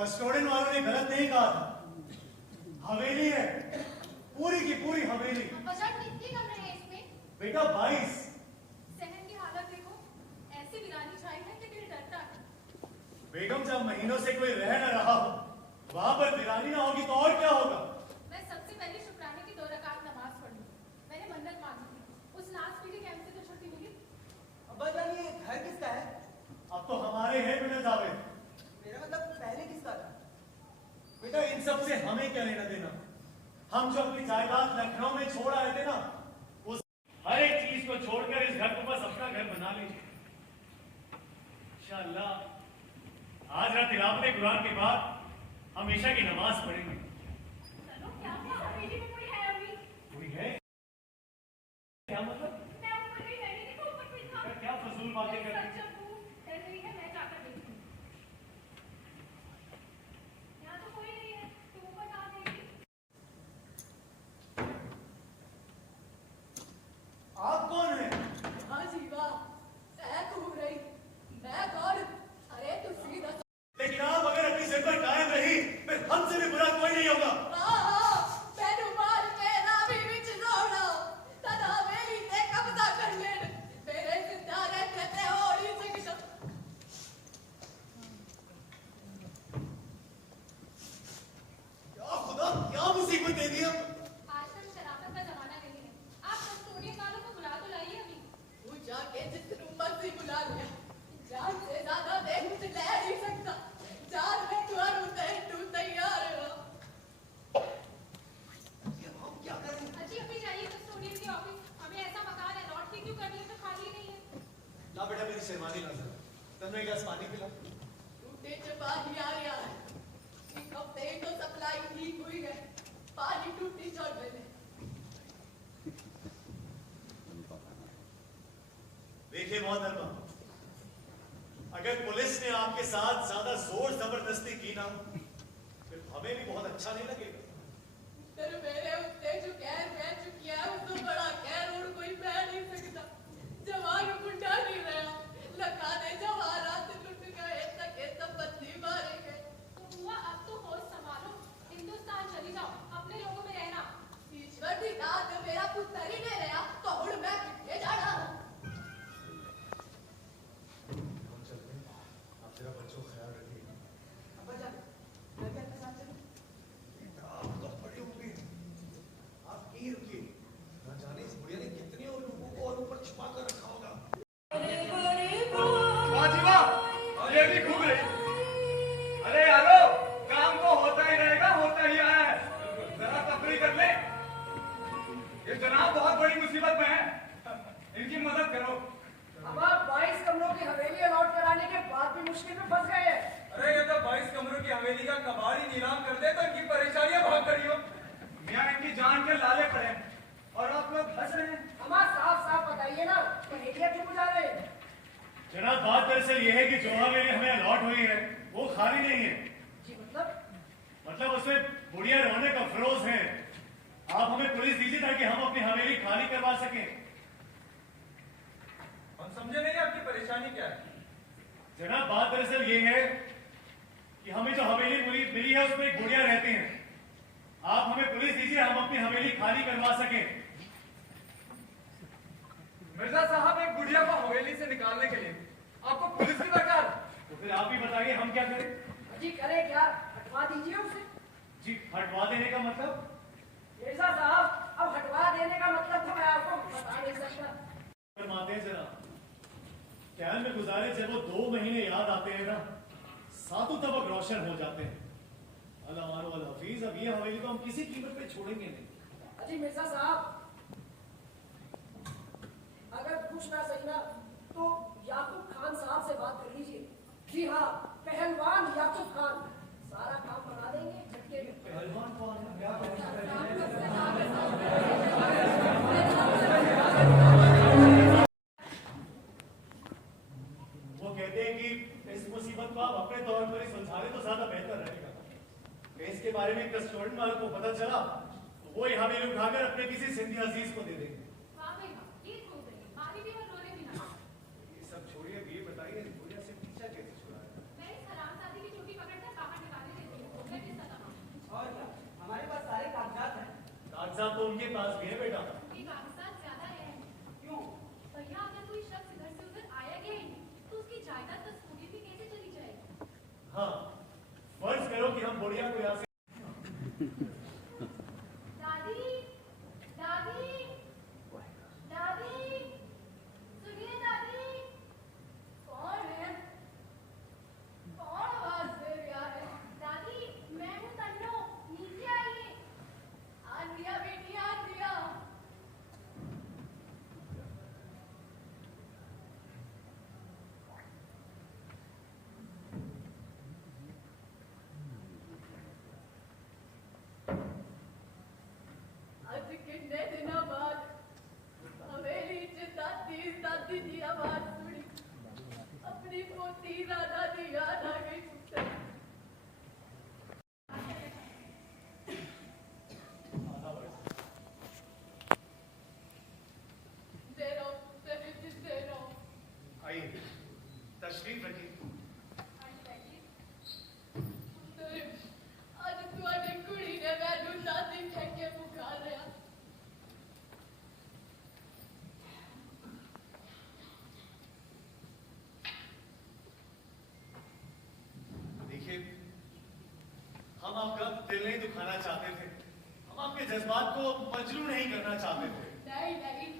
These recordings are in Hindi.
कस्टोडियन वालों ने गलत नहीं कहा था, हवेली है, पूरी की पूरी हवेली। कितने कमरे हैं इसमें? बेटा 22। सहन की हालत देखो, ऐसी वीरानी छाई है कि दिल डरता है। बेगम जब महीनों से कोई रह न रहा हो, वहां पर वीरानी ना होगी तो और क्या होगा? मैं सबसे पहले शुक्राने की 2 रकात नमाज पढ़ लूं। मैंने मन्नत मांगी थी, उस नाज पीढ़ी कैंप से तो छुट्टी मिली। अब्बा जान ये घर किसका है? अब तो हमारे हैं बेटा जावेद। मेरा मतलब पहले किसका था? बेटा इन सब से हमें क्या लेना देना? हम जो अपनी जायदाद लखनऊ में छोड़ आए थे ना, उस हर एक चीज को छोड़कर इस घर को बस अपना घर बना लीजिए। इंशाअल्लाह आज रात तिलावत कुरान के बाद हम ईशा की नमाज पढ़ेंगे। चलो क्या हवेली में कोई है अभी? कोई है? क्या मतलब? मैं ऊपर गई, मैंने देखा ऊपर कोई था। क्या फजूल बातें करती सच कहूं, डर रही है, मैं जाकर देखती हूं। यहाँ तो कोई नहीं है, तुम ऊपर कहाँ गई? आप कौन है? हाँ जीवा, मैं घूम रही, मैं कौन? अरे तू सीधा लेकिन आप अगर अपनी जिद पर कायम रही फिर हमसे भी बुरा कोई नहीं होगा। मैनू मार के ना भी विच जोड़ा, तदा मेरी ते कब्जा कर ले, मेरे जिंदा रहते ते हो नहीं सकता। क्या खुदा क्या मुसीबत दे दी? आजकल शराफत का जमाना नहीं है। आप कस्टोडियन वालों को बुला तो लाइए अभी। तू जाके जितनू मर्जी बुला लिया, जान से ज्यादा देख मुझे ले नहीं सकता। जान में तू तैयार हो। क्या करें? अजी अभी जाइए कस्टोडियन के ऑफिस। हमें ऐसा मकान अलॉट ही क्यों करनी है जो खाली नहीं है? ला बेटा मेरी शेरवानी ला जरा, तन्ने एक गिलास पानी पिला। टूटे से पानी आ रहा है, एक हफ्ते तो सप्लाई ठीक हुई है, पानी टूटी चढ़ गए। देखिए मोहतरमा, अगर पुलिस ने आपके साथ ज्यादा जोर जबरदस्ती की ना फिर हमें भी बहुत अच्छा नहीं लगेगा। फिर मेरे उत्ते जो कहर बह चुकी है उसको बड़ा कहर और कोई बह नहीं सकता। जवान मुंडा नहीं रहा, लगा दे जवाहरात लुट गए, तके संपत्ति मारे गए। तो हुआ अब तो होश संभालो, हिंदुस्तान चली जाओ, अपने लोगों में रहना। ईश्वर दी दात मेरा पुत्र ही नहीं रहा तो हुण मैं किथे जाना? हम चलते हैं, आप जरा बच्चों का ख्याल रखिएगा। अब्बा जान, मैं भी आपके साथ चलूं? आप तो बड़े होंगे, आप यहीं रुकिए। ना जाने इस बुढ़िया ने कितने और लोगों को और ऊपर छुपा कर रखा होगा। वाह जी वाह, ये भी खूब रही। अरे यारो, काम तो होता ही रहेगा, होता ही आया है। जरा तफरी कर ले। ये जनाब बहुत बड़ी मुसीबत में है, इनकी मदद करो। अब आप 22 कमरों की हवेली अलॉट कराने के बाद भी मुश्किल में फंस गए हैं। अरे ये तो 22 कमरों की हवेली का कबाड़ ही नीलाम कर दे तो इनकी परेशानियां बहुत करी हो। मियां इनकी जान के लाले पड़े हैं और आप लोग हंस रहे हैं। हमारा साफ साफ बताइए ना, पहेलियां क्यों बुझा रहे हैं? जनाब बात दरअसल ये है कि जो हवेली हमें अलॉट हुई है वो खाली नहीं है। जी मतलब उसमें बुढ़िया रोने का फरोज है। आप हमें पुलिस दीजिए ताकि हम अपनी हवेली खाली करवा सकें। हम समझे नहीं आपकी परेशानी क्या है। जनाब बात दरअसल ये है कि हमें जो हवेली मिली है उसमें एक बुढ़िया रहती हैं। आप हमें पुलिस दीजिए, हम अपनी हवेली खाली करवा सकें। मिर्जा साहब एक बुढ़िया को हवेली से निकालने के लिए आपको पुलिस की दरकार। तो फिर आप ही बताइए हम क्या करें? जी करें क्या? हटवा दीजिए उसे। जी हटवा देने का मतलब? मिर्जा साहब, अब हटवा देने का मतलब तो मैं आपको बता नहीं सकता। फरमाते हैं जरा, कैद में गुजारे जब वो 2 महीने याद आते हैं ना, सातों तबक रोशन हो जाते हैं। अल्लाह मानो अल हफीज, अब ये हवेली तो हम किसी कीमत पे छोड़ेंगे नहीं। अजी मिर्जा साहब, अगर कुछ ना सही ना तो याकूब खान साहब से बात करें। का पहलवान याकूब खान सारा काम बना देंगे झटके में। पहलवान कौन वो कहते हैं कि इस मुसीबत को आप अपने तौर पर ही सुलझा लें तो ज्यादा बेहतर रहेगा। केस के बारे में कस्टोडियन वालों को पता चला तो वो यहाँ मेरे उठाकर अपने किसी सिंधी अजीज को दे देंगे। हाँ भाई हाँ, ये खूब रही, मारी भी और रोने भी ना। ये सब छोड़िए, ये बताइए गुड़िया से पीछा कैसे छुड़ाया? मैं इस हरामजादी की चोटी पकड़कर बाहर निकाले देती हूँ। मैं किसका तमाम? और क्या, हमारे पास सारे कागजात हैं। कागजात तो उनके पास भी है बेटा। ये कागजात ज्यादा है। क्यों? भैया अगर कोई शख्स इधर से उधर आया गया ही नहीं, तो उसकी जायदाद तक स्कूटी भी कैसे चली जाएगी? हाँ, फर्ज करो कि हम बुढ़िया को यहाँ से दादी, दादी, दादी, सुनिए दादी। कौन है? कौन आवाज दे रहा है? दादी, मैं हूँ तन्नो, नीचे आइए। आ दिया बेटी, आ दिया। आज कितने दिनों बाद हवेली से दादी की आवाज सुनी। अपनी पोती राधा की याद आ गई मुझसे। दे रहो, दे रहो। आइए, तशरीफ रखिए। आज तुम्हारी कुड़ी ने मैनू दादी कह के पुकार रहा। देखिए, हम आपका दिल नहीं दुखाना चाहते थे, हम आपके जज्बात को मजलू नहीं करना चाहते थे। नहीं नहीं,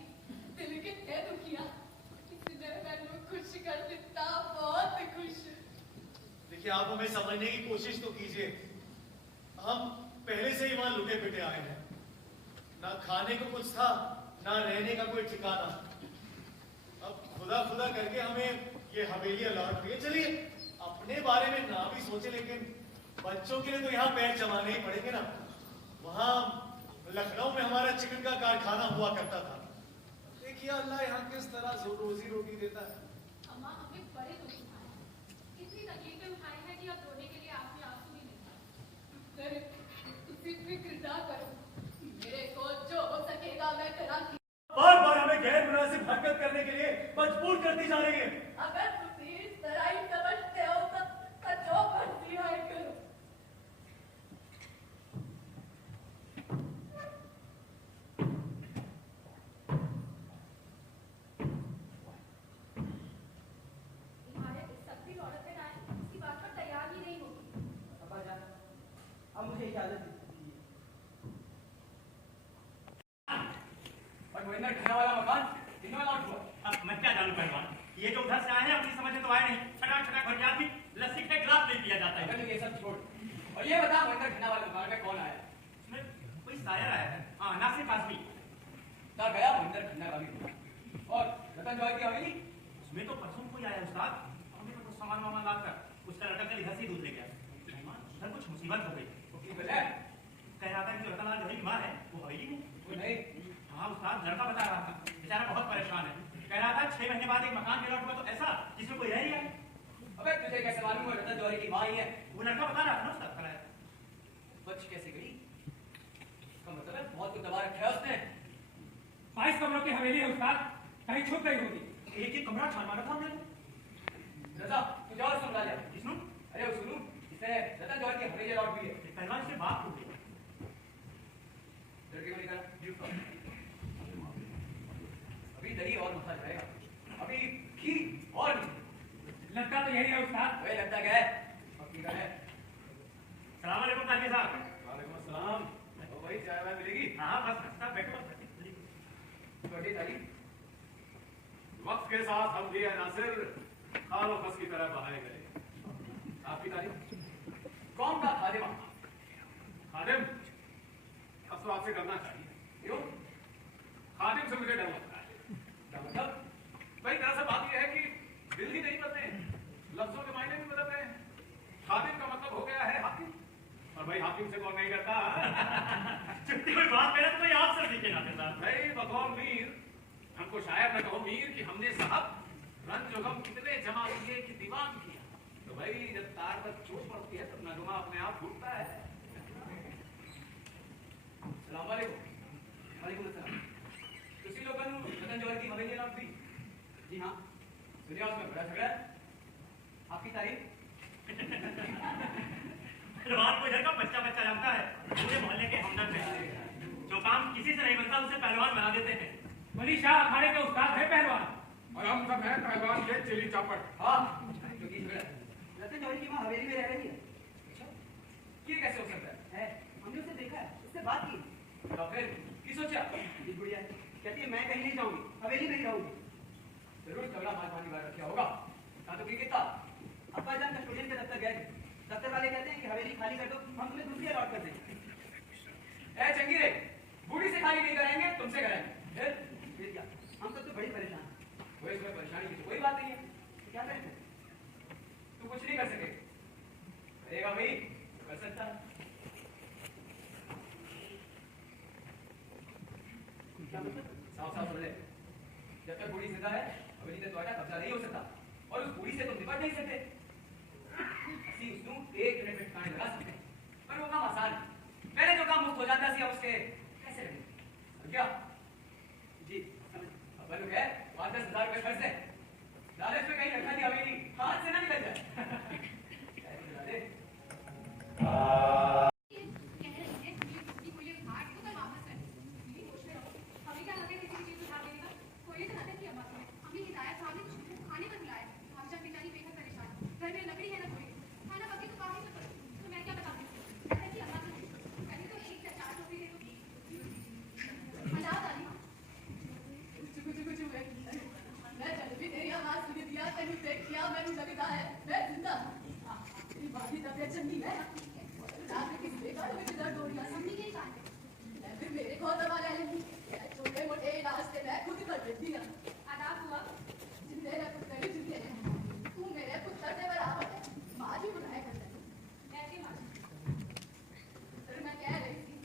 दिल कितने दुखिया, किसने मैनू खुश कर दिता, बहुत खुश। देखिए, आप हमें समझने की कोशिश तो कीजिए। हम पहले से ही वहां लुटे पिटे आए हैं, ना खाने को कुछ था, ना रहने का कोई ठिकाना। अब खुदा खुदा करके हमें ये हवेली अलॉट हुई है। चलिए, अपने बारे में ना भी सोचे, लेकिन बच्चों के लिए तो यहाँ पैर जमाने ही पड़ेंगे ना। वहां लखनऊ में हमारा चिकन का कारखाना हुआ करता था। देखिए अल्लाह यहाँ किस तरह रोजी रोटी देता है। अम्मा, हमने बड़े दुख उठाए हैं। कितनी तकलीफें उठाई हैं कि अब रोने के लिए आंखें आंसू भी नहीं। तुसी फिक्र ना करो, मेरे को जो हो सकेगा मैं करांगी। बार बार हमें गैर मुनासिब हरकत करने के लिए मजबूर करती जा रही है। अगर तुसी इस तरह ही समझते हो तो जो मर्जी है करो। तुम्हारे इस सख्ती औरतें ना आए, इसकी बात पर तैयार ही नहीं होगी। अब्बा जान, अब मुझे इजाजत दीजिए। और वो इधर ढहने वाला मकान कितने लौट हुआ? अब मैं क्या जानूं पहलवान, ये जो उधर से आए हैं अपनी समझ में तो आए नहीं। छटाक छटाक भर के आदमी लस्सी के गिलास नहीं पिया जाता है। अगर ये सब छोड़ और ये बता वो इधर ढहने वाले मकान में कौन आया? इसमें कोई शायर आया है, हाँ नासिर कासमी। ना गया वो इधर ढहने वाली और रतन जवाहर की हवेली उसमें तो परसों कोई आया उस्ताद, हमने तो कुछ सामान वामान लाकर उसका लड़का कल इधर से ही दूध ले गया। मेहमान, उधर कुछ मुसीबत हो गई। तो की वजह कह रहा था कि जो रतनलाल जो है बीमार है वो हवेली में। वो नहीं हाँ उस्ताद, लड़का बता रहा था, बेचारा बहुत परेशान है। कह रहा था 6 महीने बाद एक मकान अलॉट हुआ तो ऐसा जिसमें कोई रह ही है। अबे तुझे कैसे मालूम है रतन जवाहर की माँ ही है? वो लड़का बता रहा था ना उस्ताद, कराया। बच कैसे गई? इसका मतलब है बहुत कुछ दबा रखा है उसने। 22 कमरों की हवेली है उस्ताद, कहीं छुप गई होगी। एक एक कमरा छान मारा था हमने। रजा कुछ और सुन लिया। जिसनु अरे वो सुनू, इसने रतन जवाहर की हवेली लौट हुई है। पहलवान से बात हो गई। लड़के को निकाला जी उसका। अभी दही और मसा जाएगा, अभी घी और नहीं। लगता तो यही है उस्ताद। वही लगता क्या है? पक्की का है। सलाम अलैकुम काजी साहब। वालेकुम अस्सलाम। और वही चाय वाय मिलेगी? हाँ बस साहब बैठो बस। छोटी तारीफ वक्त के साथ हम भी नासिर खालो बस की तरह बहाए गए। आपकी तारीफ कौन का खादिम? खादिम अब तो आपसे करना चाहिए। क्यों? खादिम से मुझे डर लगता है। क्या मतलब? भाई दरअसल बात यह है कि दिल ही नहीं बनते, लफ्जों के मायने भी बदल रहे और भाई हाकिम से कौन नहीं करता? छुट्टी कोई बात करे तो भाई आपसे सीखे नाते साहब। भाई बकौल मीर, हमको शायर न कहो मीर कि हमने साहब रंग जोगम कितने जमा किए कि दीवान किया। तो भाई जब तार पर चोट पड़ती है तो नगमा अपने आप फूटता है। सलाम वालेकुम। वालेकुम अस्सलाम। तुसी लोगों ने रतन जौहर की हवेली नाम दी? जी हाँ, दुनिया उसमें बड़ा झगड़ा है। आपकी तारीफ। बात को इधर का बच्चा बच्चा जानता है, पूरे मोहल्ले के हमदर्द हैं। जो काम किसी से नहीं बनता उसे पहलवान बना देते हैं। वली शाह अखाड़े के उस्ताद है पहलवान। और हम सब हैं पहलवान के चिली चापट। हाँ, जो की झगड़ा है। रतन जौहरी की माँ हवेली में रह रही है। ये कैसे हो सकता है? हमने उसे देखा है, उससे बात की। तो फिर की सोचा? जी गुड़िया कहती है मैं कहीं नहीं जाऊंगी, हवेली में ही रहूंगी। जरूर झगड़ा मार पानी बाहर रखा होगा। कहा तो कितना? अब्बा जान कस्टोडियन के दफ्तर गए थे। दफ्तर वाले कहते हैं कि हवेली खाली कर दो, हम तुम्हें दूसरी अलॉट कर देंगे। ए चंगीरे, बूढ़ी से खाली नहीं कराएंगे, तुमसे कराएंगे। फिर क्या, हम सब तो बड़ी परेशान हैं। वो इसमें परेशानी की तो कोई बात नहीं है। तो क्या करें फिर? तू कुछ नहीं कर सके। करेगा भाई, कर सकता है। क्या मतलब? साफ साफ समझ ले। जब तक बूढ़ी जिंदा है, हवेली पे तुम्हारा कब्जा नहीं हो सकता। और उस बूढ़ी से तुम निपट नहीं सकते। ਅਸੀਂ ਉਸ ਨੂੰ 1 मिनट में ठिकाने लगा सकते हैं, पर वो काम आसान है। पहले जो काम मुफ्त हो जाता है उसके कैसे लगे? क्या? जी अपन लोग है 5-10 हज़ार रुपए खर्च है। लालच में कहीं रखा दी हवेली हाथ से ना निकल जाए। कह रही है कि ये छुट्टी को ये घाट को तो वापस कर दे। दीदी सोच में रहो, हमें क्या लगे किसी चीज उठा देने का? कोई तो नाटक किया बात में। हमें हिदायत साहब ने छुट्टी को खाने पर बुलाया। हम जब बेचारी बेघर परेशान, घर में लकड़ी है ना कोई, खाना पके तो काहे ना करो। तो मैं क्या बताऊं? कहते कि अल्लाह से कहीं तो एक या 4 टोकरी दे दो। मजाक आ रही है। कुछ हुए। मैं जब भी तेरी आवाज सुनी दिया, तेनू देख किया, मैनू लगता है मैं जिंदा हूं। तेरी बाकी तबीयत चंगी है। रात में किसी बेकार में दर्द हो रही है, मम्मी के साथ मैं फिर मेरे को दवा ले लेंगी। छोटे मोटे इलाज से मैं खुद कर देती हूं। आदाब हुआ। मेरे पुत्र भी जिंदे हैं, तू मेरे पुत्र से बराबर है। माँ भी बुलाया करता है। ऐसे मार। फिर मैं कह रही थी,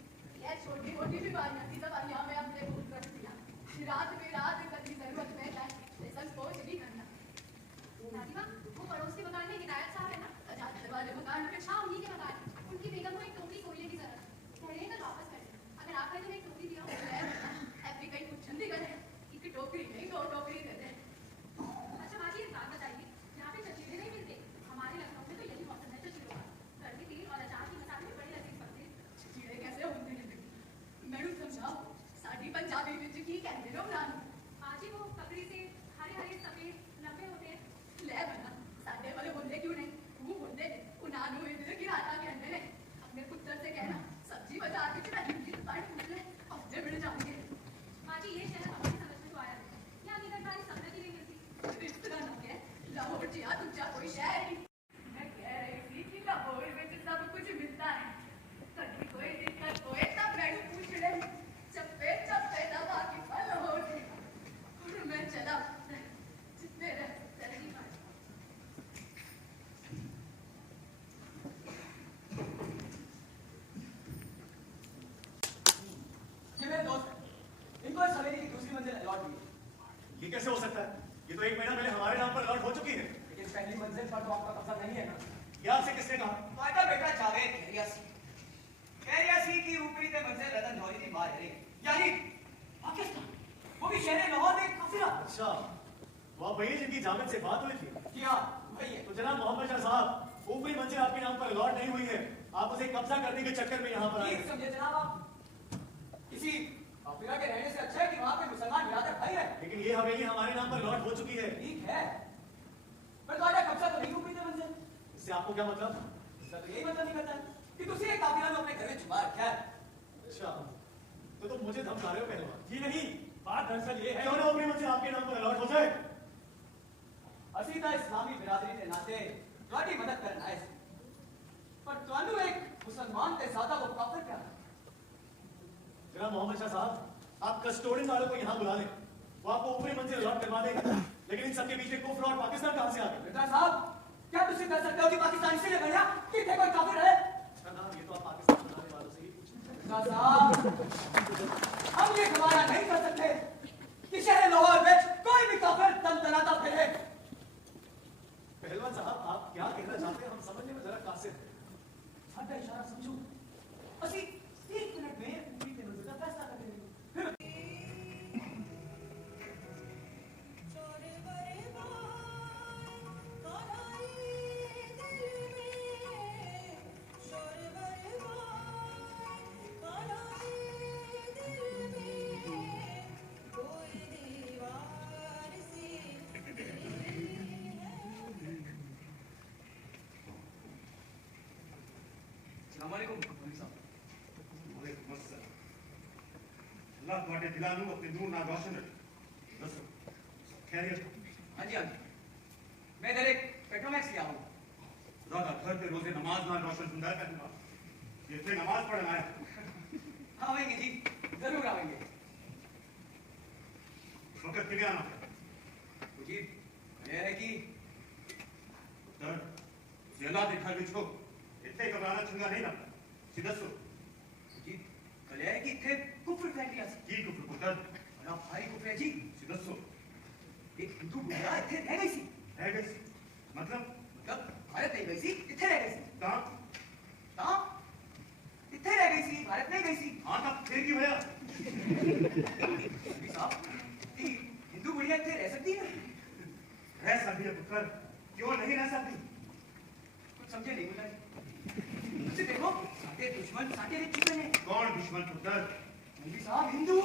ये छोटी मोटी बीमारियां की दवाइयां मैं अपने खुद करती हूं। रात में रात कभी जरूरत में जाए, लेकिन सोच नहीं करना। दादी माँ, वो पड़ोस के मकान में हिदायत साहब है ना? अजाते वाले मकान में हाँ, उन्हीं के मकान। उनकी बेगम को एक टोकरी कोयले की जरूरत है। थोड़े कल वापस कर दे। अगर आपका जो एक टोकरी दिया हो, ऐसी कहीं कुछ नहीं करे। एक टोकरी नहीं, 2 टोकरी दे दे। अच्छा माँ जी, एक बात बताइए, यहाँ पे चचीरे नहीं मिलते? हमारे लखनऊ में तो यही मौसम है चचीरों का। सर्दी तेल और अचार की मसाले में बड़े लजीज बनते हैं। चीड़े कैसे होते हैं? मैडम समझाओ, साड़ी पंजाबी विच की कहते हो ना? माँ जी, वो ककड़ी से हरे हरे सफेद लंबे होते हैं। ले बना, साडे वाले बोलते क्यों नहीं? वो बोलते उन्होंने इधर की राता कहते हैं। अपने पुत्र से कहना, सब्जी बाजार में चला हिंदी दुकान पूछ ले, हफ्ते मिल जाएंगे। माँ जी, ये शहर हमारी समझ में तो आया है। यहाँ की गठबारी समझ ही नहीं मिलती। इस तरह ना कह, लाहौर जिया तुझा कोई शहर ही। मैं कह रही थी कि लाहौर में सब कुछ मिलता है। कभी कोई दिक्कत होए तब मैडम पूछ ले। चप्पे चप्पे दबा के लाहौर से। और मैं चला जितने जल्दी मार। ये मेरे दोस्त हैं। इनको इस हवेली की दूसरी मंजिल अलॉट हुई है। ये कैसे हो सकता है? ये तो 1 महीना पहले हमारे नाम पर अलॉट हो चुकी है। लेकिन पहली मंजिल पर तो आपका कब्जा नहीं है ना? ये आपसे किसने कहा? फायदा बेटा जावेद खैरियासी की ऊपरी ते मंजिल रतन जौहरी की बात है, यानी पाकिस्तान, वो भी शहर लाहौर में काफिला। अच्छा, वो आप वही जिनकी जावेद से बात हुई थी? जी हाँ, वही है। तो जनाब मोहम्मद शाह साहब, ऊपरी मंजिल आपके नाम पर अलॉट नहीं हुई है। आप उसे कब्जा करने के चक्कर में यहाँ पर आए। ठीक समझे जनाब आप। किसी काफिला के रहने से अच्छा है कि वहाँ पे मुसलमान बिरादर भाई है। लेकिन ये हवेली हमारे नाम पर अलॉट हो चुकी है। ठीक है, पर तुम्हारा कब्जा तो नहीं ऊपरी ते मंजिल। इससे आपको क्या मतलब? इसका तो यही मतलब निकलता है कि तुझे एक काफिला में अपने घर में छुपा रखा है। अच्छा, तो तुम मुझे धमका रहे हो पहलवान? जी नहीं, बात दरअसल ये है क्यों ना ऊपरी मंजिल आपके नाम पर अलॉट हो जाए? ਅਸੀਂ ਤਾਂ इस्लामी बिरादरी के नाते ਤੁਹਾਡੀ मदद करना है, पर ਤੁਹਾਨੂੰ एक मुसलमान के साथ वो काफिर क्या है? जनाब मोहम्मद शाह साहब, आप कस्टोडियन वालों को यहाँ बुला लें, वो आपको ऊपरी मंजिल अलॉट करवा देंगे। लेकिन इन सबके पीछे कुफ्र और पाकिस्तान कहाँ से आ गए? मिर्जा साहब, क्या तुझे कर सकते हो कि पाकिस्तान इसलिए बढ़िया कि इतने कोई काफिर है? जनाब, ये तो जवाब पाकिस्तान बनाने वालों से ही पूछना। साहब, हम ये गवारा नहीं कर सकते कि शहर लाहौर में कोई भी काफिर तनतनाता फिरे। पहलवान साहब, आप क्या कहना चाहते हैं हम समझने में जरा कासिर हैं। साडा इशारा समझो, असि 1 मिनट में पूरी नजर का फैसला कर देंगे। फिर अल्लाह तुम्हारे दिलानू अपने नूर ना रोशन रखे। बस खैरियत? हाँ जी, हाँ जी, मैं इधर एक पेट्रोमैक्स लिया हूँ। खुदा का घर ते रोजे नमाज ना रोशन सुंदर करना ये थे नमाज पढ़ना है। हाँ आएंगे जी, जरूर आएंगे। इस वक्त कितने आना है? जी यह है कि पुत्र जेला देखा बिछो इतने घबराना चंगा नहीं ना सिदसो जी कल है कि थे कुफर फैल गया की कुफर पुत्र बड़ा भारी कुफर है जी। सिदसो एक हिंदू बुढ़िया इतने रह गई सी। रह गई सी मतलब भारत नहीं गई सी, इतने रह गई सी। कहाँ कहाँ? इतने रह गई सी, भारत नहीं गई सी। हाँ तब फिर क्यों भैया साहब कि हिंदू बुढ़िया इतने रह सकती है? रह सकती है पुत्र, क्यों नहीं रह सकती? कुछ समझे नहीं मुला जी। उसे देखो सारे दुश्मन सारे लिख चुके हैं। कौन दुश्मन पुत्र? मौलवी साहब हिंदू।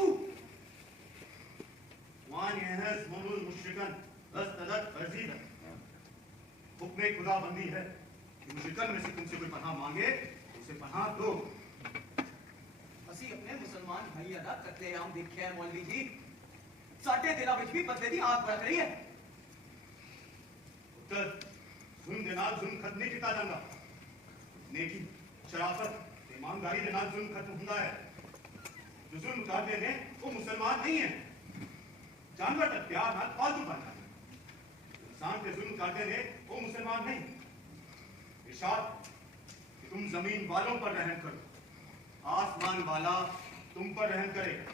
वान यहस मनुल मुश्रिकन दस्तलत वर्जीदा हुक्म खुदाबंदी है कि मुश्रिकन में से तुमसे कोई पनाह मांगे उसे पनाह दो। ਅਸੀਂ अपने मुसलमान भाइयों का कत्लेआम देखा है मौलवी जी। साडे दिलों में भी बदले की आग बरक रही है। पुत्र जुल्म के नाल जुल्म खत्म नहीं किया जाता। नेकी शराफत ईमानदारी के नाल जुल्म खत्म होता है। जो जुल्म करते हैं वो मुसलमान नहीं है। जानवर तक प्यार नाल फालतू बनता है। इंसान पे जुल्म करते हैं वो मुसलमान नहीं। इरशाद कि तुम जमीन वालों पर रहम करो, आसमान वाला तुम पर रहम करेगा।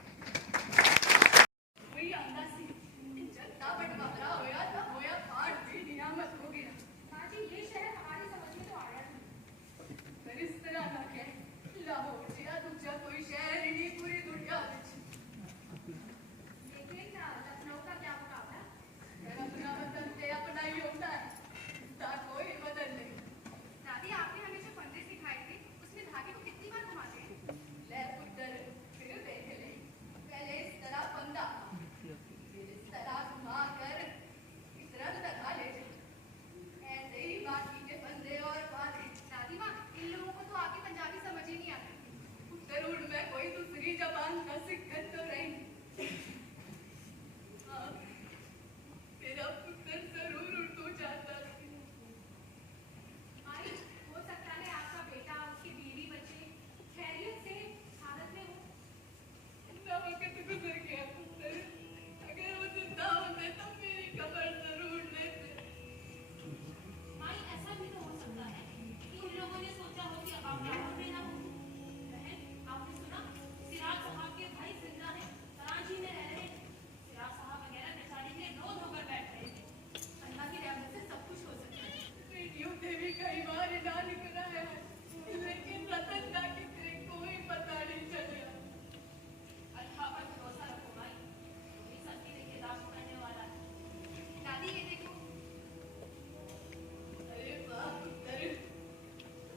वही अंदाज से जनता बंटवारा होया था, होया फाड़ भी नियामत हो गया। माजी ये शहर हमारी समझ में तो आया नहीं, पर इस तरह ना कह लाहौर जिया दूसरा कोई शहर ही नहीं पूरी दुनिया में। लेकिन लखनऊ का क्या मुकाबला? अपना वतन से अपना ही होता है, इसका कोई बदल नहीं। दादी आपने हमें जो फंदे सिखाए थे उसमें धागे को कितनी बार घुमाते हैं? ले पुत्र फिर देख ले, पहले इस तरह फंदा फिर इस तरह घुमा कर इस रंग तक ले जाए। ऐसे ही बाकी के फंदे और बातें। दादी माँ इन लोगों को तो आपकी पंजाबी समझ ही नहीं आती। जरूर मैं कोई दूसरी जबान का सिक्कत तो रही। हाँ, तेरा पुत्र जरूर उर्दू जानता है। माई, हो सकता है आपका बेटा उसकी बीवी बच्चे खैरियत से हालत में हो। इतना वक्त गुजर गया पुत्र, अगर वो जिंदा होते तो मेरी खबर जरूर लेते। माई ऐसा भी तो हो सकता है कि उन लोगों ने सोचा हो कि आप लाहौर में ना हो। बहन आपने सुना सिराज साहब के भाई जिंदा हैं, कराची में रह रहे हैं। सिराज साहब वगैरह बेचारे ने रो धोकर बैठ रहे थे। अल्लाह की रहमत से सब कुछ हो सकता है। बेटियों से भी कई बार ऐलान कराया है, लेकिन रतन का किसे कोई पता नहीं चला। अल्लाह पर भरोसा रखो माई, वही सबकी निगहदाश्त करने वाला है। दादी ये देखो। अरे वाह पुत्र,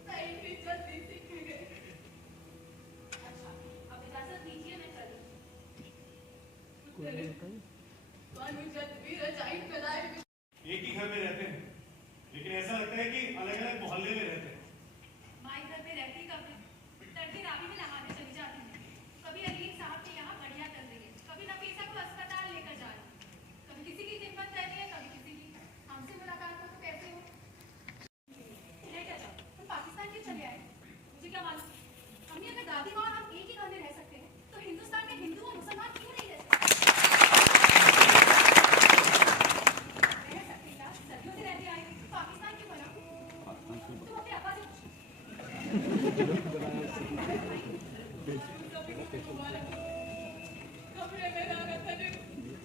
सही भी जल्दी सीख गए। अच्छा अब इजाजत दीजिए मैं चलूं। पुत्र मानो जब भी रजाई फैलाए एक ही घर में रहते हैं, लेकिन ऐसा लगता है कि अलग अलग मोहल्ले में रहते हैं। माई घर पे रहती कभी तड़के रावी में नहाने चली जाती है। कभी अलीम साहब के यहाँ बढ़िया चल रही है, कभी नफीसा को अस्पताल लेकर जा रही है, कभी किसी की खिदमत कर रही है, कभी किसी की। हमसे मुलाकात हो तो कैसे हो? नहीं क्या जाओ, तुम पाकिस्तान क्यों चले आए? मुझे क्या मालूम। अम्मी अगर दादी माँ और हम एक ही घर में रह सकते हैं तो हिंदुस्तान में हिंदू और मुसलमान क्यों नहीं रह सकते? रह सकते क्या? सदियों से रहते आए, पाकिस्तान क्यों बना? तुम अपने अब्बा से पूछो। सभी को मुबारक हो। कमरे में रंगत ने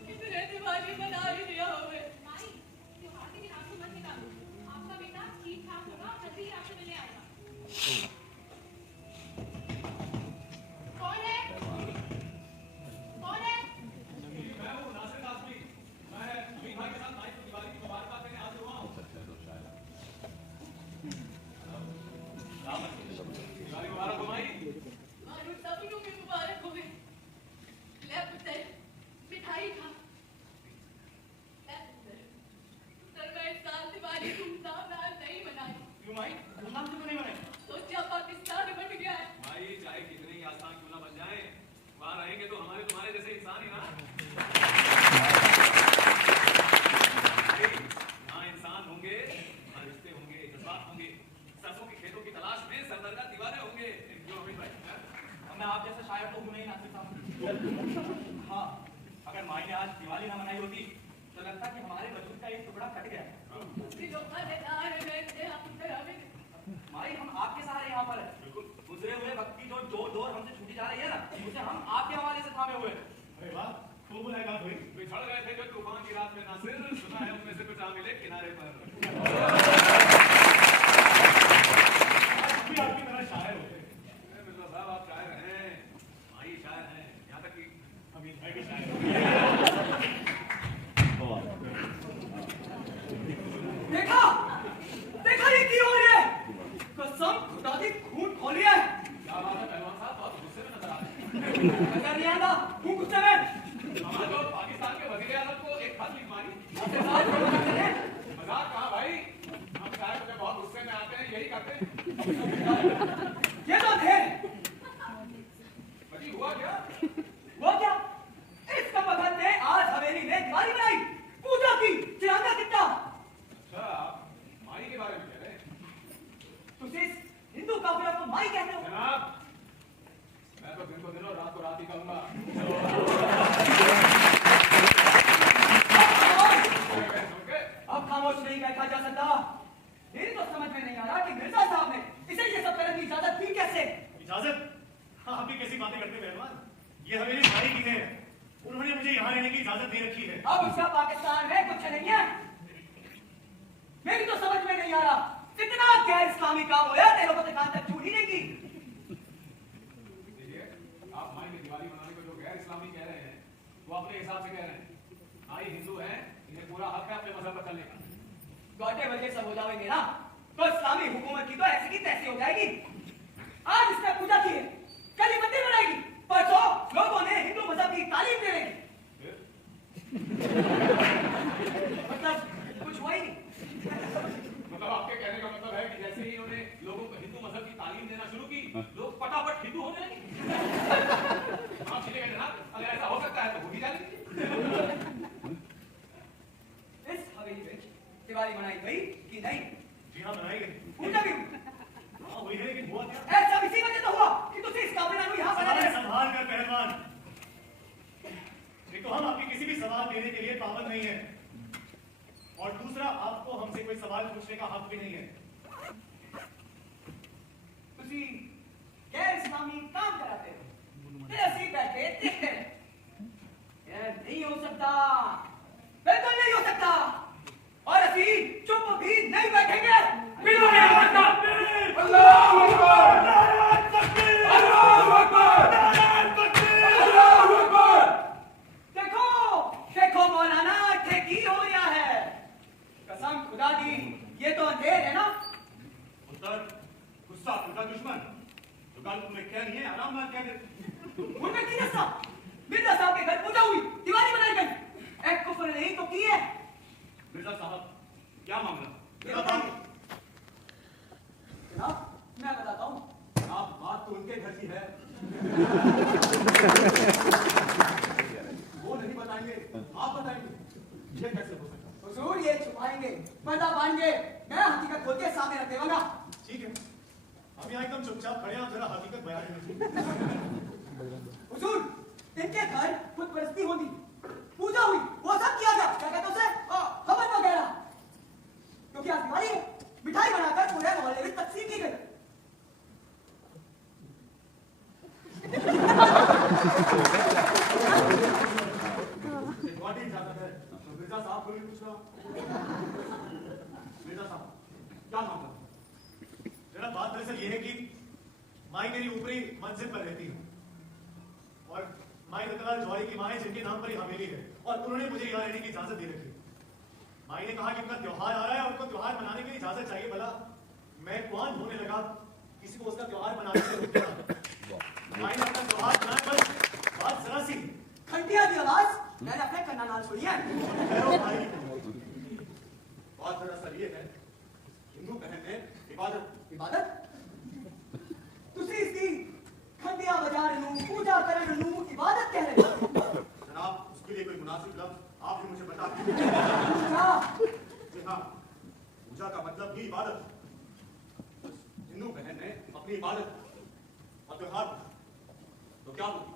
कितने दिवाली बना ही दिया होवे। माई, त्योहार के दिन आंसू मत निकालो। आपका बेटा ठीक ठाक होगा, जल्दी ही आपसे मिलने आएगा। कौन है? कौन है? मैं हूँ नासिर कासमी। मैं अमीन भाई के साथ भाई को दिवाली की मुबारकबाद देने हाजिर हुआ हूँ। दिवाली मुबारक हो माई। मानो सभी को भी मुबारक होवे। ले पुत्र, मिठाई खा। ले पुत्र, मैं इस साल दिवाली धूमधाम से नहीं मनाई। क्यों माई? धूमधाम से क्यों नहीं मनाई? सोचा पाकिस्तान बन गया है। भाई चाहे कितने ही आसान क्यों ना बन जाए, वहाँ रहेंगे तो हमारे तुम्हारे जैसे इंसान ही ना। यहाँ इंसान होंगे, वहाँ रिश्ते होंगे, जज्बात होंगे, सरसों के खेतों की तलाश में सरदर्दा दीवाने होंगे। क्यों अमीन भाई? मैं आप जैसा शायर तो हूँ नहीं नासिर साहब। हाँ, अगर माई ने आज दिवाली ना मनाई होती तो लगता कि हमारे वजूद का एक टुकड़ा कट गया। दिलों का लेदार रहते हम तरह माई हम आपके सहारे यहाँ पर है। गुजरे हुए वक्त की जो डोर हमसे छूटी जा रही है ना, उसे हम आपके हवाले से थामे हुए। अरे वाह, खूब मुलाकात हुई। बिछड़ गए थे जो तूफान की रात में नासिर, सुना है उनमें से कुछ आ मिले किनारे पर। आज भी आपकी तरह शायर होते हैं। मिर्जा साहब आप शायर हैं, माई शायर हैं, यहाँ तक कि अमीन भाई भी शायर देखा देखा ये की हो रही है। कसम खुदा की खून खोली है। क्या बात है पहलवान साहब, बहुत गुस्से में नजर आ रहे हैं। नजर नहीं आता हूँ गुस्से में। हमारे जो पाकिस्तान के वजीर आजम को एक खत लिख मारी। आपके साथ जो मजाक कर रहे हैं, मजाक कहाँ भाई, हम शायर जब बहुत गुस्से में आते हैं यही करते हैं। ये तो थे। अभी हुआ क्या? वो क्या? इस कमबख्त ने आज हवेली में दिवाली बनाई, पूजा की, तिरंगा कितना। अच्छा, आप माई के बारे में कह रहे हैं? तुझे इस हिंदू काफिला को माई कहते हो? जनाब, मैं तो दिन को दिन और रात को रात ही कहूँगा। अब खामोश नहीं बैठा जा सकता। मेरी तो समझ में नहीं आ रहा कि मिर्जा साहब ने इसे ये सब करने की इजाजत दी कैसे। इजाजत? हाँ, आप भी कैसी बातें करते हैं पहलवान? ये हवेली भाई की है, उन्होंने मुझे यहाँ रहने की इजाजत दे रखी है। अब उसका पाकिस्तान में कुछ नहीं है। मेरी तो समझ में नहीं आ रहा, इतना गैर इस्लामी काम होया तेरे को दुकान तक छूट ही नहीं की। देखिए, आप माई की दिवाली मनाने को जो गैर इस्लामी कह रहे हैं, वो अपने हिसाब से कह रहे हैं। माई हिंदू हैं, इन्हें पूरा हक है अपने मजहब पर चलने का। गौटे बजे सब हो जाएंगे ना, तो इस्लामी हुकूमत की तो ऐसी की तैसी हो जाएगी। आज इसने पूजा की है, कल ही मंदिर बनाएगी, परसों लोगों ने हिंदू मजहब की तालीम दे देंगे। मतलब कुछ हुआ ही नहीं। मतलब आपके कहने का मतलब है कि जैसे ही इन्होंने लोगों को हिंदू मजहब की तालीम देना शुरू की, लोग फटाफट हिंदू होने लगे। आप चलेंगे जनाब, अगर ऐसा हो सकता है तो वो भी जाने दीजिए। इस हवेली में दिवाली मनाई गई कि नहीं? जी हाँ, बनाई गई। पूजा भी हुई। हाँ, हुई है, लेकिन हुआ क्या? ऐसा इसी वजह तो हुआ कि तुझे इस काफिला को यहाँ बना सवाल दे। संभाल कर पहलवान। एक तो हम आपके किसी भी सवाल देने के लिए पाबंद नहीं है, और दूसरा आपको हमसे कोई सवाल पूछने का हक भी नहीं है। तुझे गैर इस्लामी काम कराते हो, फिर ऐसे बैठे देखते हैं। यह नहीं हो सकता, बिल्कुल नहीं हो सकता। और असी चुप भी नहीं बैठेंगे। बिल्कुल नहीं हो सकता। अल्लाहू अकबर, नारे तकबीर, अल्लाहू अकबर, नारे तकबीर, अल्लाहू अकबर। देखो देखो मौलाना ठेकी हो रहा है। कसम खुदा दी, ये तो अंधेर है ना। उत्तर गुस्सा खुदा दुश्मन जो गल तुम्हें क्या नहीं है आराम ना क्या दे। उनमें की जैसा मिर्जा साहब के घर पूजा हुई, दिवाली बनाई गई, एक कुफर नहीं तो की है। मिर्जा साहब क्या मामला? ये बताइए जनाब, मैं बताता हूँ। आप बात तो उनके घर की है, वो नहीं बताएंगे, आप बताएंगे। ये कैसे हो सकता है? हुजूर ये छुपाएंगे, पर्दा बांधेंगे, मैं हकीकत खोल के सामने रख देवांगा। ठीक है, हम यहाँ एकदम चुपचाप खड़े हैं, आप जरा हकीकत बयान कीजिए। हुजूर इनके घर खुद परस्ती होगी, पूजा हुई, वो सब किया गया। क्या कहते उसे? हवन वगैरह। क्योंकि आज दिवाली है, मिठाई बनाकर पूरे मोहल्ले में तकसीम की गई। बॉडी इजाजत है तो मिर्जा साहब को भी पूछना। मिर्जा साहब क्या मामला? जरा बात दरअसल ये है कि माई मेरी ऊपरी मंजिल पर रहती है और माई रतनलाल जौहरी की माँ है जिनके नाम पर ही हवेली है और उन्होंने मुझे यहाँ रहने की इजाजत दे रखी है। माई ने कहा कि उनका त्योहार आ रहा है और उनको त्योहार मनाने की इजाजत चाहिए। भला मैं कौन होने लगा किसी को उसका त्योहार मनाने से रोकना? माई ने अपना त्योहार मनाने पर बात जरा सी घंटिया की आवाज मैंने अपने कन्ना नाल सुनी है। बात दरअसल ये है हिंदू बहन ने इबादत इबादत तुसी इसकी घंटिया बजा रहे हो पूजा कर रहे हो इबादत कह रहे हो जनाब उसके लिए कोई मुनासिब लफ्ज आप ही मुझे बता दीजिए। पूजा जी हाँ पूजा का मतलब ही इबादत। हिंदू बहन ने अपनी इबादत और त्योहार तो क्या बोली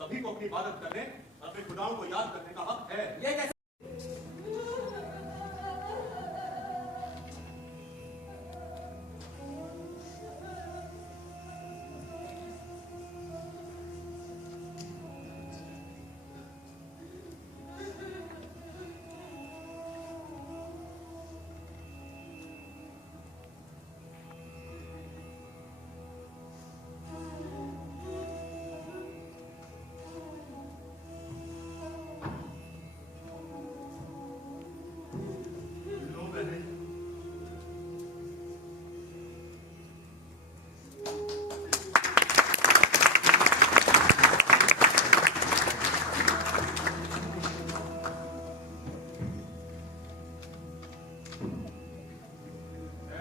सभी को अपनी इबादत करने और अपने खुदाओं को याद करने का हक है। ये कैसे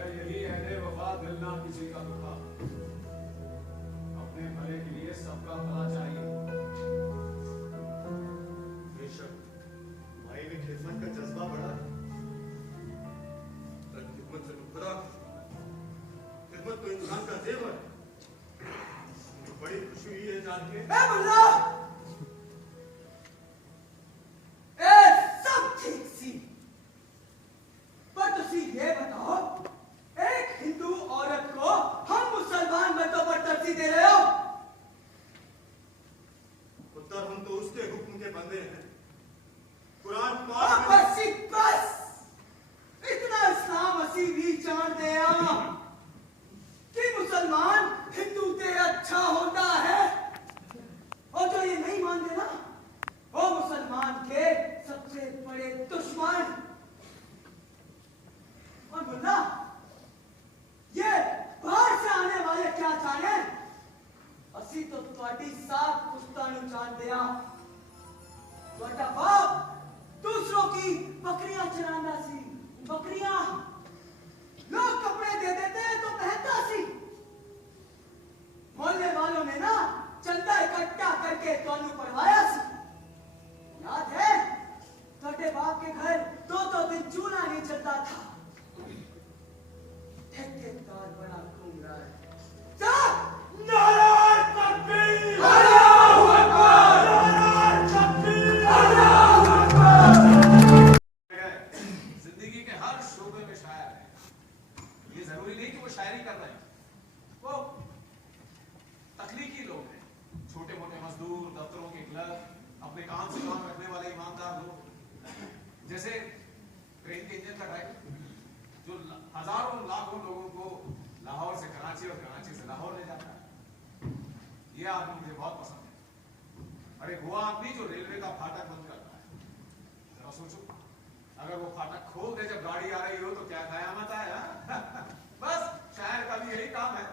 यही अहदे वफा दिल ना किसी का दुखा, अपने भले के लिए सबका भला चाहिए। बेशक भाई में खिदमत का जज्बा बढ़ा पर खिदमत से खुदा खिदमत तो इंसान का जेवर है। बड़ी खुशी हुई है जान के ए मुल्ला ए सब ठीक सी पर तुसी ये बताओ एक हिंदू औरत को हम मुसलमान मर्दों पर तरजीह दे रहे हो? उत्तर हम तो उसके हुक्म के बंदे हैं। कुरान हाँ, पाक में बस ही बस इतना इस्लाम असी भी जान दे कि मुसलमान हिंदू से अच्छा होता है और जो ये नहीं मानते ना वो मुसलमान के सबसे बड़े दुश्मन। और मुल्ला ये बाहर से आने वाले क्या जाने असी तो तुम्हारी साथ पुस्तानु जान दिया तुम्हारा बाप दूसरों की बकरियां चराना सी बकरियां लोग कपड़े दे देते हैं तो पहनता सी मोहल्ले वालों ने ना चंदा इकट्ठा करके तोनू पढ़वाया सी। याद है छोटे बाप के घर दो दिन चूल्हा नहीं चलता था। ठेकेदार बड़ा घूम रहा है नारायण तकबीर अल्लाहू अकबर नारायण तकबीर अल्लाहू अकबर। जिंदगी के हर शोबे में शायर है। ये जरूरी नहीं कि वो शायरी कर रहे हैं, वो तकलीकी लोग हैं, छोटे मोटे मजदूर, दफ्तरों के क्लर्क, अपने काम से काम रखने वाले ईमानदार लोग, जैसे ट्रेन के इंजन का ड्राइवर जो हजारों लाखों लोगों को लाहौर से कराची और कराची से लाहौर ले जाता है। ये आदमी मुझे बहुत पसंद है। अरे वो आदमी जो रेलवे का फाटक बंद करता है, जरा सोचो अगर वो फाटक खोल दे जब गाड़ी आ रही हो तो क्या कयामत है। बस शायर का भी यही काम है,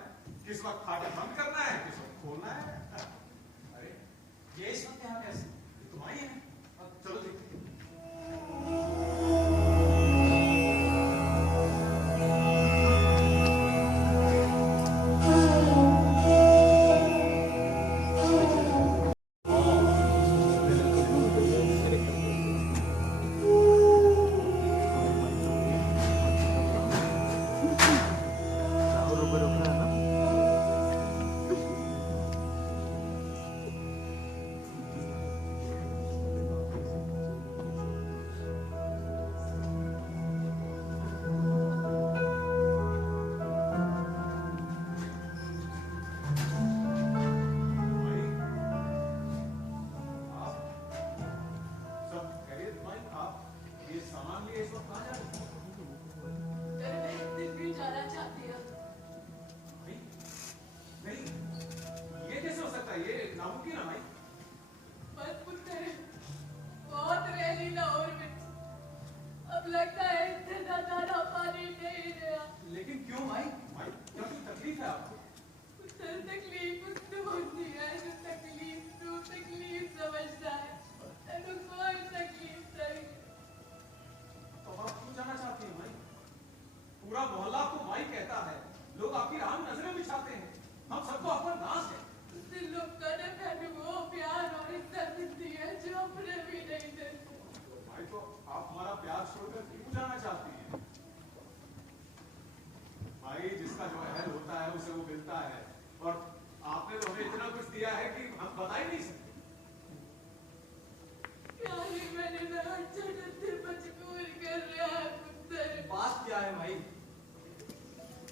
किस वक्त फाटक बंद करना है, किस वक्त खोलना है। अरे ये इस वक्त यहाँ कैसे, ये तुम्हारी है। चलो देखते हैं। नामुमकिन है भाई। बस पुत्र बहुत रैली लाहौर में, अब लगता है इतने ज्यादा पानी नहीं रहा। लेकिन क्यों भाई? भाई क्या कोई तकलीफ है आपको? पुत्र तकलीफ उसको होती है जो तकलीफ को तकलीफ समझता है, तेरे कोई तकलीफ नहीं। तो आप क्यों जाना चाहती हैं भाई? पूरा मोहल्ला आपको भाई कहता है, लोग आपकी राह में नजरें बिछाते हैं, हम सबको अपना दास है। उससे लोगों ने मैंने वो प्यार और इज्जत दी है जो अपने भी नहीं देते। भाई तो आप हमारा प्यार छोड़कर क्यों जाना चाहती हैं? भाई जिसका जो अहल होता है उसे वो मिलता है, और आपने तो हमें इतना कुछ दिया है कि हम बता ही नहीं सकते। प्यार ही मैंने ना जन्नत से मजबूर कर रहा है पुत्र। बात क्या है भाई?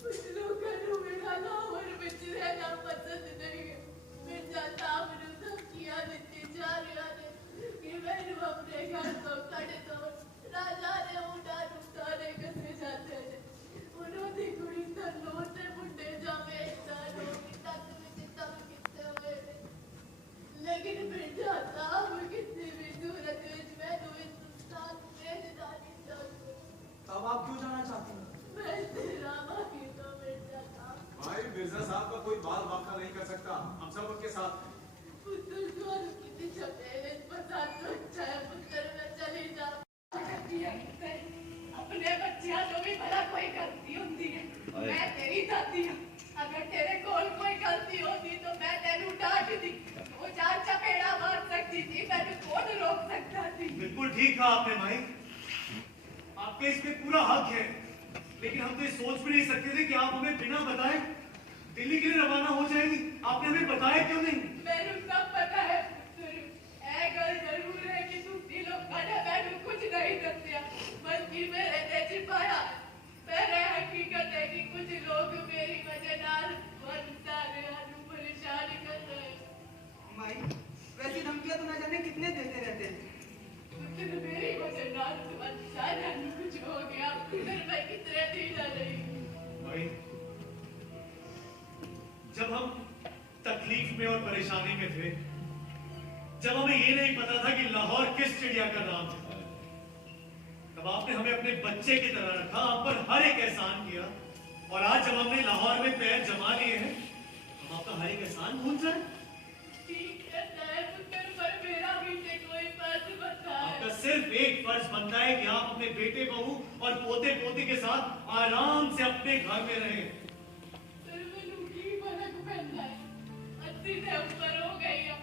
कुछ लोगों को मेरा लाहौर में रहना पसंद नहीं है। मैं चाहता हूँ धमकियाँ देते जा रहा है कि मैंने अपने घर को खड़े तो राजा ने उठाने कैसे जाते हैं। उन्होंने कुड़ी तलों से मुंडे जामे तारों की तक में तब कितने हुए। लेकिन मैं चाहता हूँ किसी भी सूरत में मैं तो हिंदुस्तान में जानी चाहती। तब आप क्यों जाना चाहती हैं? मैं तेरा बाकी तो मिट जाता। भाई मिर्जा साहब का कोई बाल बांका नहीं कर सकता, हम सब उनके साथ। पुत्र द्वार कितनी चपेट बता तो अच्छा है पुत्र मैं चली जाऊँ। अपने बच्चियां जो भी भला कोई गलती होती है, मैं तेरी दादी हूँ। अगर तेरे कोल कोई गलती होती तो मैं तेनू डांट दी, वो चार चपेड़ा मार सकती थी, मैंने कौन रोक सकता थी। बिल्कुल ठीक कहा आपने भाई, आपके इसमें पूरा हक है, लेकिन हम तो ये सोच भी नहीं सकते थे कि आप हमें बिना बताए दिल्ली के लिए रवाना हो जाएंगी। आपने हमें बताया क्यों नहीं? मैंने सब पता है पुत्र, ऐ गल जरूर है कि तुसी लोग मैंने कुछ नहीं दसिया, बल्कि मेरे ने छिपाया। मेरे हकीकत है कि कुछ लोग मेरी वजह नाल परेशान कर रहे हैं। माई, वैसी धमकियां तो न जाने कितने देते रहते हैं। पुत्र मेरी वजह नाल कुछ हो गया, पुत्र मैं कितने दिन रही। भाई जब हम तकलीफ में और परेशानी में थे, जब हमें ये नहीं पता था कि लाहौर किस चिड़िया का नाम है, तब आपने हमें अपने बच्चे की तरह रखा, हम पर हर एक एहसान किया, और आज जब हमने लाहौर में पैर जमा लिए हैं, हम आपका हर एक एहसान भूल जाए। ठीक है पुत्र, पर मेरा भी कोई फर्ज बनता है। आपका सिर्फ एक फर्ज बनता है कि आप अपने बेटे बहू और पोते पोती के साथ आराम से अपने घर में रहें। ऊपर हो गई है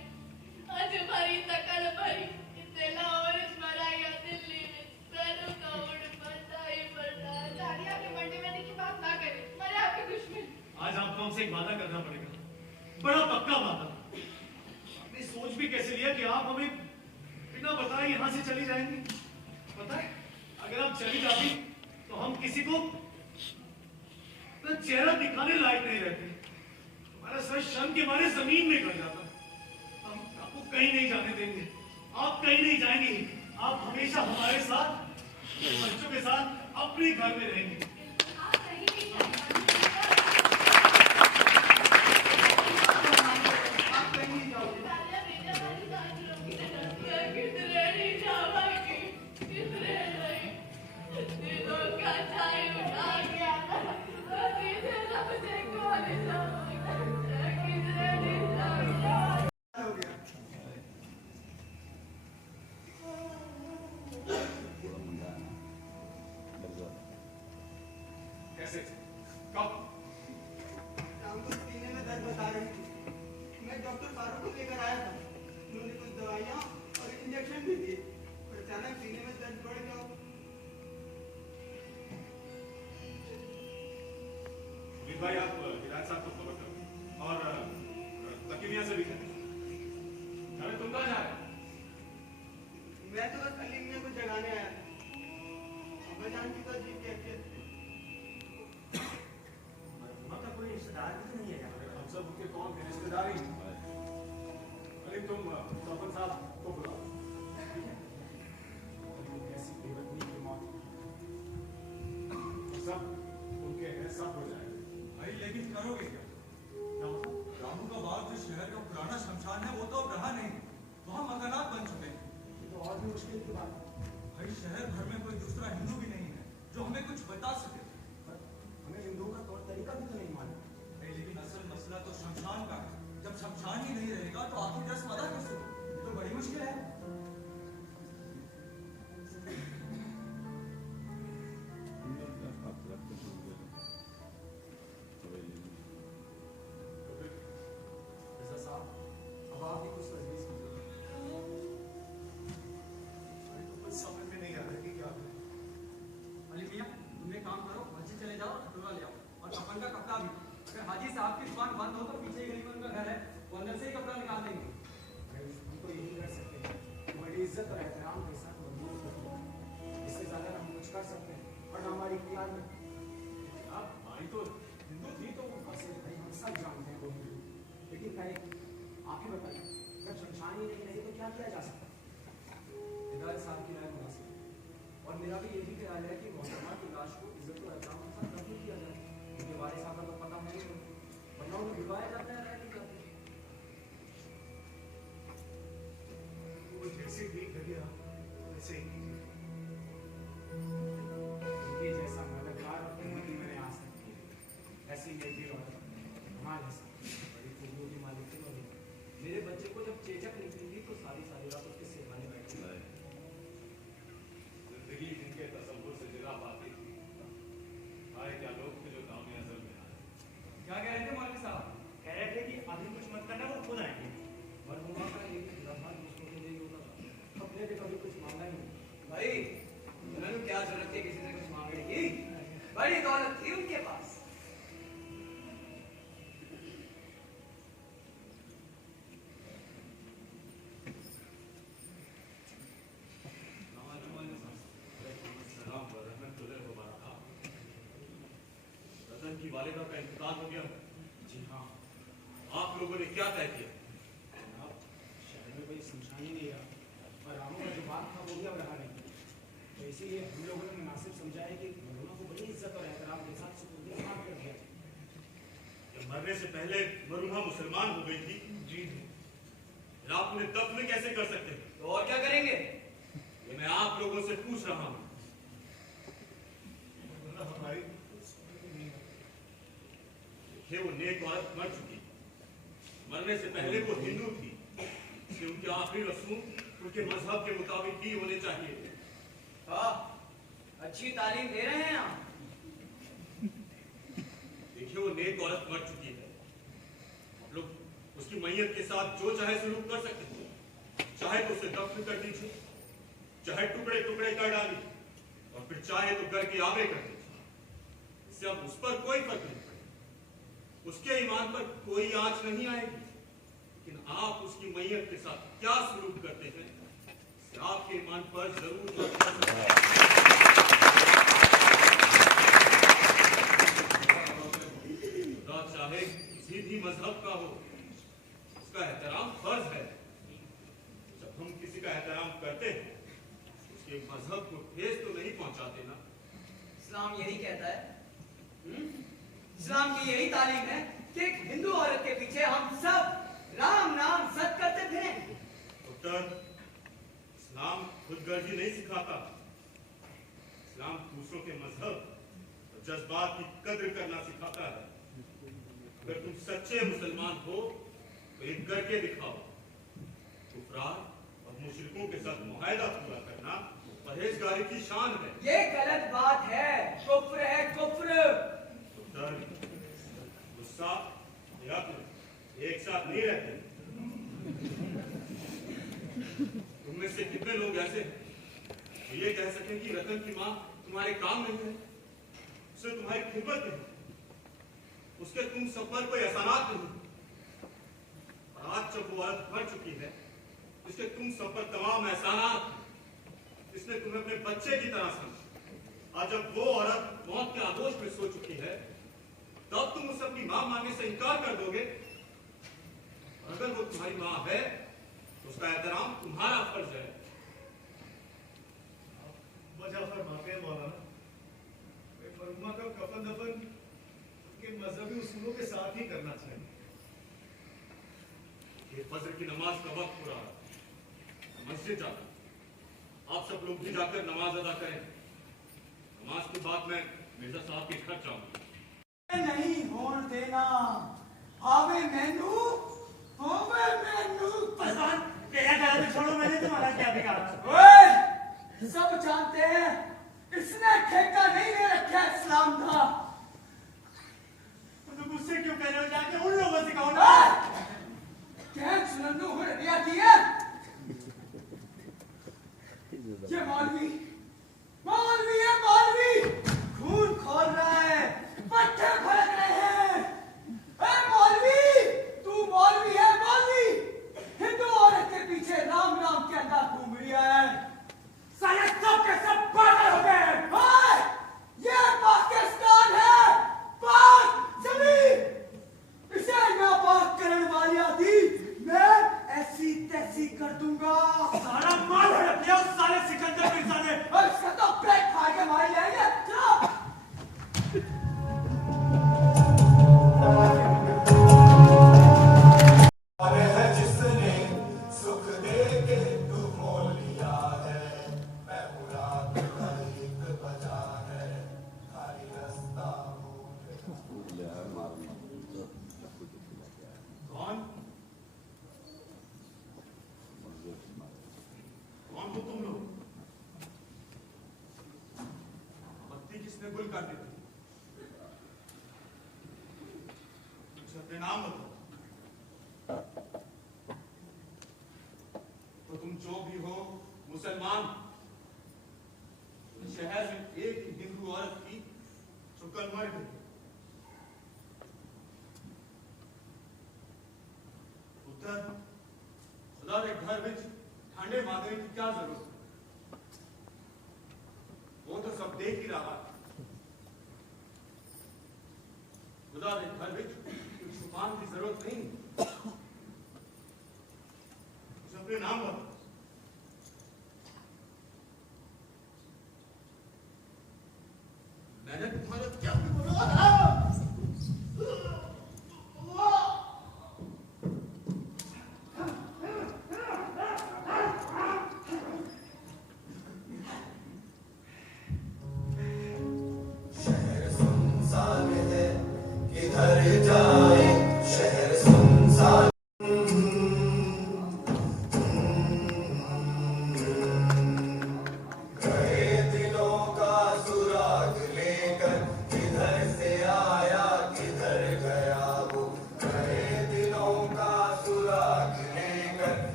आज हमारी तकल भरी इतने लाहौर मराया दिल्ली में पैरों का उड़ पड़ता ही पड़ता है। दादिया के बर्थडे में की बात ना करें, मेरे आपके दुश्मन। आज आपको हमसे एक वादा करना पड़ेगा, बड़ा पक्का वादा। आपने सोच भी कैसे लिया कि आप हमें बिना बताए यहाँ से चली जाएंगी? पता है अगर आप चली जाती तो हम किसी को चेहरा दिखाने लायक नहीं रहते, हमारा सर शर्म के मारे जमीन में गिर जाता। हम आपको कहीं नहीं जाने देंगे, आप कहीं नहीं जाएंगे, आप हमेशा हमारे साथ बच्चों के साथ अपने घर में रहेंगे। आप कहीं नहीं जाएंगे। आप कहीं नहीं जाओगे। दादिया बेटा वाली बात लोगी कितने नहीं जावागी, कितने नहीं दिलों का छाई उठा गया सीधे लब से कोने जावागी, कितने नहीं जावागी। हो गया। कैसे? कब? शाम को सीने में दर्द बता रही थी, मैं डॉक्टर फारूक को लेकर आया था। उन्होंने कुछ दवाइयाँ और इंजेक्शन भी दिए, और अचानक सीने में दर्द बढ़ गया। अमित भाई आप हिदायत साहब को खबर करो, और तकीमिया से भी करें। अरे तुम कहाँ जा रहे हो? मैं तो बस अलीम मियां को जगाने आया था। अब्बा जान की तो अजीब कैफियत थी। वहाँ का कोई रिश्तेदार भी तो नहीं है? अरे हम सब उनके कौन थे? रिश्तेदारी। अरे तुम सरपंच साहब को बुलाओ। कैसी बेवकूफी की मौत हुई। सब उनके हैं, सब हो जाएगा। भाई लेकिन करोगे क्या? रामूकाबाद जो शहर का पुराना शमशान है वो तो अब रहा नहीं, वहाँ मकानात बन चुके हैं। ये तो और भी मुश्किल की बात है। भाई शहर भर में कोई दूसरा हिंदू भी नहीं है जो हमें कुछ बता सके। पर हमें हिंदुओं का तौर तरीका भी तो नहीं मालूम। नहीं, लेकिन असल मसला तो शमशान का है। जब शमशान ही नहीं रहेगा तो आखिर रस्म अदा कैसे होगी? ये तो बड़ी मुश्किल है। अब आप भी कुछ तजवीज़ कीजिए। कुछ समझ में नहीं आ रहा कि क्या करें। अली मियां, तुम एक काम करो, मस्जिद चले जाओ, खटोला ले आओ और कफन का कपड़ा भी। अगर हाजी साहब की दुकान बंद हो तो पीछे ही गली में उनका घर है, वो अंदर से ही कपड़ा निकाल देंगे। हम तो यही कर सकते हैं, हमारी इज्जत और एहतराम के साथ मजबूत करते हैं। इससे ज़्यादा हम कुछ कर सकते हैं और हमारी इख्तियार में। आप भाई तो हिंदू थी तो वैसे भाई हम सब जानते हैं वो हिंदू, लेकिन कहीं आप ही बताइए, जब शमशान ही नहीं रहे तो क्या किया जा सकता? हिदायत साहब की राय मुनासिब है और मेरा भी यही ख्याल है कि मोहम्मद की लाश को इज्जत और एहतराम के साथ दफन किया जाए, क्योंकि वारिस साहब का तो पता नहीं है, वरना उन्हें भिजवाया जाता है, नहीं जाते। वो जैसे ठीक लगे वैसे ही ये जैसा मददगार और हिम्मती मैंने आज तक की है, ऐसी मेरी औरत कमाल है साहब, बड़ी खूबियों की मालिक थी मगर मेरे बच्चे को जब चेचक निकली थी तो सारी सारी रात उसके सिरहाने बैठी रही। जिंदगी जिनके तसव्वुर से जगह पाती थी, आए क्या लोग थे जो दाम असल में आए। क्या कह रहे थे मौलवी साहब? कह रहे थे कि अभी कुछ मत करना, वो खुद आएंगे। मरहुमा का एक लम्हा दूसरों के लिए होता था, अपने लिए कभी कुछ मांगा ही नहीं। भाई, उन्होंने क्या जरूरत थी किसी से कुछ मांगने की? बड़ी दौलत थी उनके पास। रतन की वालिदा का इंतकाल हो गया। जी हाँ, आप लोगों ने क्या तय किया? जनाब शहर में कोई शमशान ही नहीं रहा और रामों का जो बात था वो भी अब रहा नहीं, तो इसीलिए हम लोगों ने मुनासिब समझा है कि मरहुमा को बड़ी इज्जत और एहतराम के साथ सुपुर्द खाक कर दिया जाए। जब मरने से पहले मरूहा मुसलमान हो गई थी, जी फिर आप उन्हें दफन कैसे कर सकते हैं? तो और क्या करेंगे? ये मैं आप लोगों से पूछ रहा हूँ। हमारी देखिए, वो नेक औरत मर चुकी, मरने से पहले वो हिंदू थी, इसलिए उनके आखिरी रसूम उनके मजहब के मुताबिक ही होने चाहिए। हाँ, अच्छी तालीम दे रहे हैं आप। देखिए, वो नेक औरत मर चुकी है, आप लोग उसकी मैयत के साथ जो चाहे सलूक कर सकते हैं। चाहे तो उसे दफन कर दीजिए, चाहे टुकड़े टुकड़े कर डालिए, और फिर चाहे तो घर के आगे कर दीजिए। इससे अब उस पर कोई फर्क नहीं पड़ेगा, उसके ईमान पर कोई आंच नहीं आएगी। लेकिन आप उसकी मैयत के साथ क्या सलूक करते हैं, इससे आपके ईमान पर जरूर फर्क पड़ सकता है। खुदा चाहे किसी भी मजहब का हो, उसका एहतराम फर्ज है। जब हम किसी का एहतराम करते हैं, उसके मजहब को ठेस तो नहीं पहुंचाते ना। इस्लाम यही कहता है। इस्लाम की यही तालीम है कि एक हिंदू औरत के पीछे हम सब राम नाम सत करते थे। डॉक्टर, इस्लाम खुदगर्जी नहीं सिखाता। इस्लाम दूसरों के मजहब और जज्बात की कद्र करना सिखाता है। अगर तुम सच्चे मुसलमान हो तो एक करके दिखाओ। कुफरार और मुशरिकों के साथ मुआहदा पूरा करना परहेजगारी की शान है। ये गलत बात है, कुफ्र है कुफ्र। डॉक्टर, गुस्सा या अक्ल एक साथ नहीं रहते। तुम में से कितने लोग ऐसे हैं तो ये कह सकें कि रतन की माँ तुम्हारे काम नहीं है, उसे तुम्हारी खिदमत नहीं, उसके तुम सब पर कोई एहसानात नहीं। और आज जब वो औरत मर चुकी है, इसके तुम सब पर तमाम एहसानात हैं। इसने तुम्हें अपने बच्चे की तरह समझा। आज जब वो औरत मौत के आगोश में सो चुकी है, तब तुम उसे अपनी मां मानने से इनकार कर दोगे। और अगर वो तुम्हारी मां है तो उसका एहतराम तुम्हारा फर्ज है। वजह फरमाते हैं मौलाना, मरहुमा का कफन दफन के मजहबी उसूलों के साथ ही करना चाहिए। कि फजर की नमाज का वक्त हो रहा है। मस्जिद जाकर आप सब लोग भी जाकर नमाज अदा करें। नमाज के बाद मैं मिर्जा साहब के घर जाऊंगा। नहीं होने देना। आवे मैनू पहलवान तेरा गला तो छोड़ो, मैंने तुम्हारा क्या बिगाड़ा? ओए, सब जानते हैं इसने ठेका नहीं ले रखा इस्लाम का। तो गुस्से क्यों कर रहे हो? जाके उन लोगों से कहो ना। क्या सुनन्नू हो रही है? ये मौलवी है, मौलवी खून खोल रहा है, पट्टे भड़क रहे हैं। ए मौलवी, तू मौलवी है, मौलवी हिंदू औरत के पीछे राम राम के अंदर घूम रहा है। साले सब के सब पागल हो गए हैं। ये पाकिस्तान है, पाक जमीन। इसे नापाक करने वाली आदि मैं ऐसी तैसी कर दूंगा। सारा माल हड़प लिया उस साले सिकंदर मिर्जा ने। और इसका तो पेट खा के मार जाएंगे। चलो। जिसने सुख दे के तू मोल लिया है, मैं मुराद एक बजा है, खाली रास्ता कौन हो तुम लोग? बत्ती किसने गुल कर दी? मुझे अपने नाम बताओ। तो तुम जो भी हो, मुसलमान। शहर में एक ही हिंदू औरत थी जो कल मर गई। उधर खुदा के घर में ठंडे मांगने की क्या जरूरत है? वो तो सब देख ही रहा है। खुदा के घर में छुपाने की जरूरत नहीं। मुझे अपने नाम बताओ। मैंने तुम्हारे क्या बोला? शहर सुनसान है, किधर जा